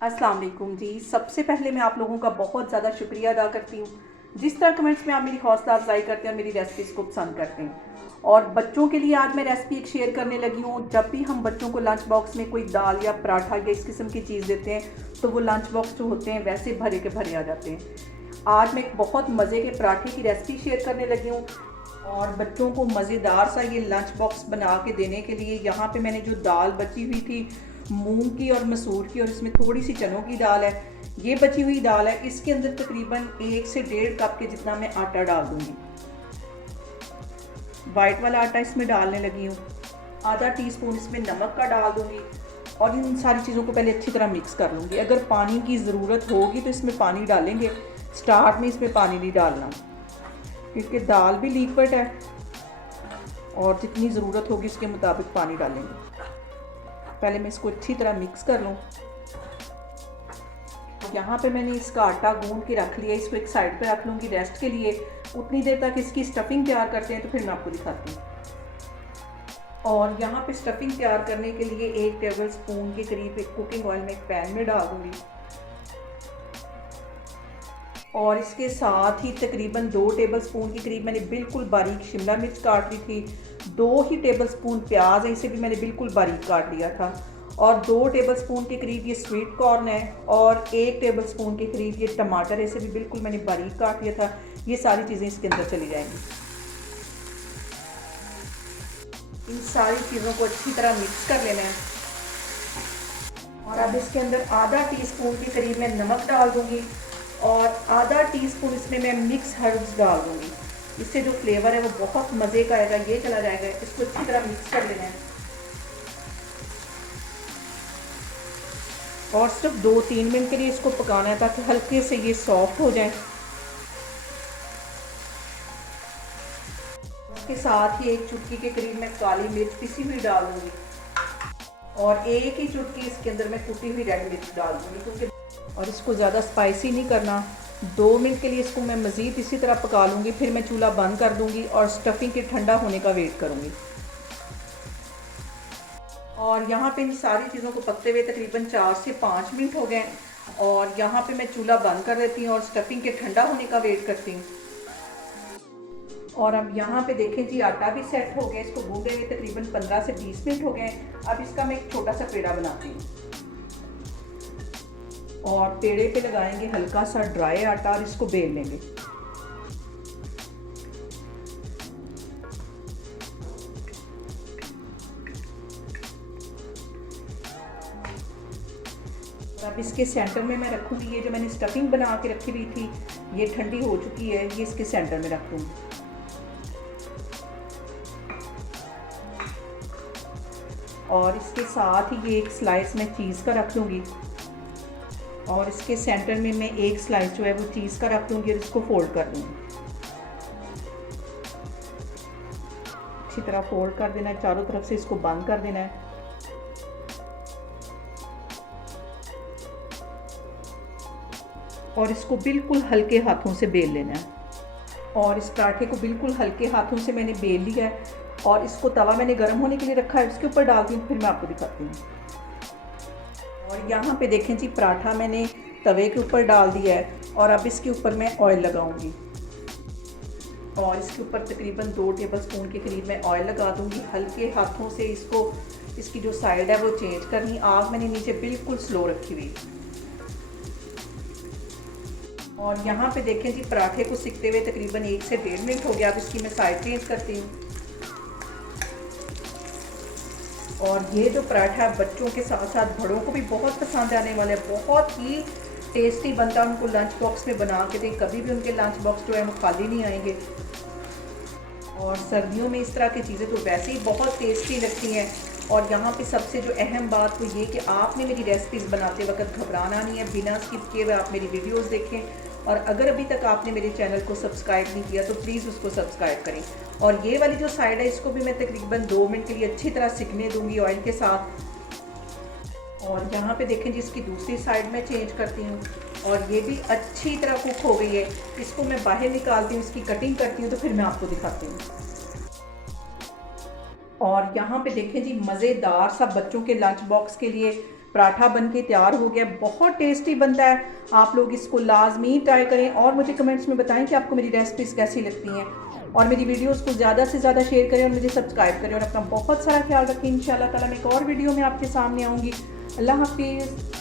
अस्सलाम वालेकुम जी। सबसे पहले मैं आप लोगों का बहुत ज़्यादा शुक्रिया अदा करती हूँ जिस तरह कमेंट्स में आप मेरी हौसला अफजाई करते हैं और मेरी रेसिपीज़ को पसंद करते हैं। और बच्चों के लिए आज मैं रेसिपी एक शेयर करने लगी हूँ। जब भी हम बच्चों को लंच बॉक्स में कोई दाल या पराठा या इस किस्म की चीज़ देते हैं तो वो लंच बॉक्स जो होते हैं वैसे भरे के भरे आ जाते हैं। आज मैं एक बहुत मज़े के पराठे की रेसिपी शेयर करने लगी हूँ और बच्चों को मज़ेदार सा ये लंच बॉक्स बना के देने के लिए यहाँ पे मैंने जो दाल बची हुई थी मूंग की और मसूर की और इसमें थोड़ी सी चनों की दाल है, ये बची हुई दाल है। इसके अंदर तकरीबन 1 से 1.5 कप के जितना मैं आटा डाल दूंगी। वाइट वाला आटा इसमें डालने लगी हूँ। आधा टीस्पून इसमें नमक का डाल दूंगी और इन सारी चीज़ों को पहले अच्छी तरह मिक्स कर लूँगी। अगर पानी की ज़रूरत होगी तो इसमें पानी डालेंगे, स्टार्ट में इसमें पानी नहीं डालना क्योंकि दाल भी लिक्विड है और जितनी ज़रूरत होगी उसके मुताबिक पानी डालेंगे। पहले मैं इसको अच्छी तरह मिक्स कर लूँ। यहाँ पे मैंने इसका आटा गूंद के रख लिया, इसको एक साइड पे रख लूँगी रेस्ट के लिए। उतनी देर तक इसकी स्टफिंग तैयार करते हैं तो फिर मैं आपको दिखाती हूँ। और यहाँ पे स्टफिंग तैयार करने के लिए 1 टेबल स्पून के करीब एक कुकिंग ऑयल में एक पैन में डाल दूँगी और इसके साथ ही तकरीबन 2 टेबल स्पून के करीब मैंने बिल्कुल बारीक शिमला मिर्च काट ली थी। 2 ही टेबल स्पून प्याज है, इसे भी मैंने बिल्कुल बारीक काट लिया था। और 2 टेबल स्पून के करीब ये स्वीट कॉर्न है और 1 टेबल स्पून के करीब ये टमाटर है, इसे भी बिल्कुल मैंने बारीक काट लिया था। ये सारी चीज़ें इसके अंदर चली जाएंगी। इन सारी चीज़ों को अच्छी तरह मिक्स कर लेना है और अब इसके अंदर आधा टीस्पून के करीब मैं नमक डाल दूँगी और आधा टीस्पून इसमें मैं मिक्स हर्ब्स डाल दूँगी। इससे जो फ्लेवर है वो बहुत मज़े का आएगा, ये चला जाएगा। इसको अच्छी तरह मिक्स कर लेना है और सिर्फ 2-3 मिनट के लिए इसको पकाना है ताकि हल्के से ये सॉफ्ट हो जाए। उसके साथ ही 1 चुटकी के करीब मैं काली मिर्च पिसी हुई डाल दूँगी और 1 ही चुटकी इसके अंदर मैं कुटी हुई रेड मिर्च डाल दूँगी क्योंकि और इसको ज़्यादा स्पाइसी नहीं करना। 2 मिनट के लिए इसको मैं मज़ीद इसी तरह पका लूँगी, फिर मैं चूल्हा बंद कर दूँगी और स्टफिंग के ठंडा होने का वेट करूँगी। और यहाँ पे इन सारी चीज़ों को पकते हुए तकरीबन 4 से 5 मिनट हो गए और यहाँ पे मैं चूल्हा बंद कर देती हूँ और स्टफिंग के ठंडा होने का वेट करती हूँ। और अब यहाँ पे देखें जी आटा भी सेट हो गया, इसको गूंदे हुए तकरीबन 15 से 20 मिनट हो गए। अब इसका मैं एक छोटा सा पेड़ा बनाती हूँ और पेड़े पे लगाएंगे हल्का सा ड्राई आटा और इसको बेल लेंगे। अब इसके सेंटर में मैं रखूंगी ये जो मैंने स्टफिंग बना के रखी हुई थी, ये ठंडी हो चुकी है, ये इसके सेंटर में रख दूंगी। और इसके साथ ही ये एक स्लाइस मैं चीज़ का रख दूंगी और इसके सेंटर में मैं एक स्लाइस जो है वो चीज़ का रख दूंगी और इसको फोल्ड कर दूंगी। अच्छी तरह फोल्ड कर देना है, चारों तरफ से इसको बंद कर देना है और इसको बिल्कुल हल्के हाथों से बेल लेना है। और इस पराठे को बिल्कुल हल्के हाथों से मैंने बेल लिया है और इसको तवा मैंने गर्म होने के लिए रखा है, इसके ऊपर डालती हूँ, फिर मैं आपको दिखाती हूँ। और यहाँ पे देखें जी पराठा मैंने तवे के ऊपर डाल दिया है और अब इसके ऊपर मैं ऑयल लगाऊंगी और इसके ऊपर तकरीबन 2 टेबल स्पून के करीब मैं ऑयल लगा दूंगी। हल्के हाथों से इसको इसकी जो साइड है वो चेंज करनी। आग मैंने नीचे बिल्कुल स्लो रखी हुई। और यहाँ पे देखें जी पराठे को सिकते हुए तकरीबन 1 से 1.5 मिनट हो गया। अब इसकी मैं साइड चेंज करती हूँ। और ये जो पराठा है बच्चों के साथ साथ बड़ों को भी बहुत पसंद आने वाला है, बहुत ही टेस्टी बनता है। उनको लंच बॉक्स में बना के दें, कभी भी उनके लंच बॉक्स जो है वो खाली नहीं आएंगे। और सर्दियों में इस तरह की चीज़ें तो वैसे ही बहुत टेस्टी लगती हैं। और यहाँ पे सबसे जो अहम बात तो ये कि आपने मेरी रेसिपीज़ बनाते वक्त घबराना नहीं है, बिना स्किप किए हुए आप मेरी वीडियोस देखें। और अगर अभी तक आपने मेरे चैनल को सब्सक्राइब नहीं किया तो प्लीज़ उसको सब्सक्राइब करें। और ये वाली जो साइड है इसको भी मैं तकरीबन 2 मिनट के लिए अच्छी तरह सिकने दूँगी ऑयल के साथ। और यहाँ पे देखें जी इसकी दूसरी साइड में चेंज करती हूँ और ये भी अच्छी तरह कुक हो गई है। इसको मैं बाहर निकालती हूँ, इसकी कटिंग करती हूँ, तो फिर मैं आपको दिखाती हूँ। और यहाँ पे देखें जी मज़ेदार सा बच्चों के लंच बॉक्स के लिए पराठा बन के तैयार हो गया, बहुत टेस्टी बनता है। आप लोग इसको लाजमी ट्राई करें और मुझे कमेंट्स में बताएं कि आपको मेरी रेसिपीज़ कैसी लगती हैं, और मेरी वीडियोस को ज़्यादा से ज़्यादा शेयर करें और मुझे सब्सक्राइब करें, और अपना बहुत सारा ख्याल रखें। इंशाल्लाह ताला मैं एक और वीडियो में आपके सामने आऊँगी। अल्लाह हाफिज़।